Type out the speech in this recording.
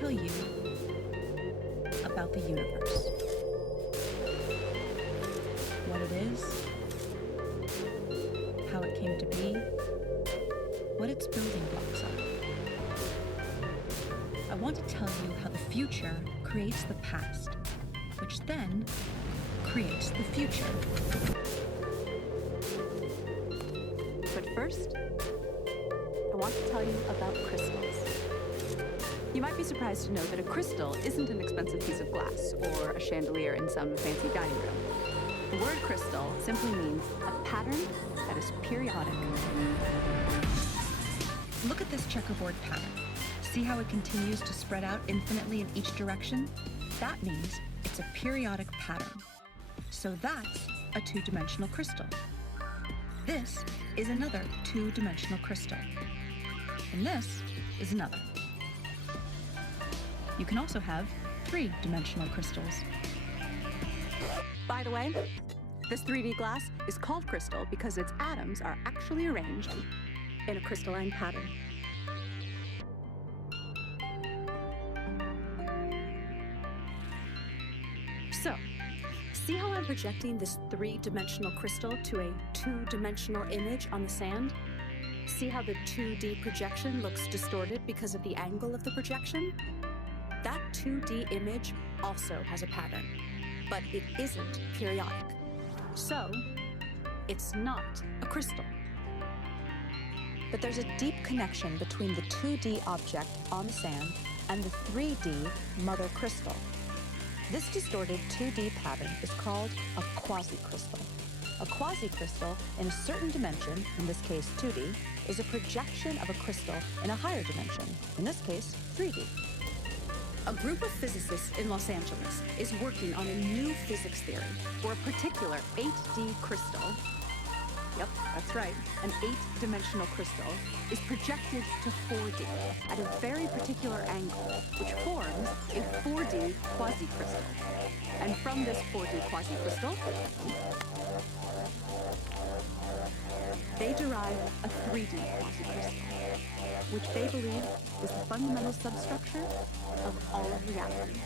tell you about the universe. What it is, how it came to be, what its building blocks are. I want to tell you how the future creates the past, which then creates the future. But first, I want to tell you about crystals. You might be surprised to know that a crystal isn't an expensive piece of glass or a chandelier in some fancy dining room. The word crystal simply means a pattern that is periodic. Look at this checkerboard pattern. See how it continues to spread out infinitely in each direction? That means it's a periodic pattern. So that's a two-dimensional crystal. This is another two-dimensional crystal. And this is another. You can also have three-dimensional crystals. By the way, this 3D glass is called crystal because its atoms are actually arranged in a crystalline pattern. So, see how I'm projecting this three-dimensional crystal to a two-dimensional image on the sand? See how the 2D projection looks distorted because of the angle of the projection? That 2D image also has a pattern, but it isn't periodic. So, it's not a crystal. But there's a deep connection between the 2D object on the sand and the 3D mother crystal. This distorted 2D pattern is called a quasi-crystal. A quasi-crystal in a certain dimension, in this case 2D, is a projection of a crystal in a higher dimension, in this case 3D. A group of physicists in Los Angeles is working on a new physics theory for a particular 8D crystal. Yep, that's right. An 8-dimensional crystal is projected to 4D at a very particular angle, which forms a 4D quasi-crystal. And from this 4D quasi-crystal, they derive a 3D quasi-crystal, which they believe is the fundamental substructure of all of reality.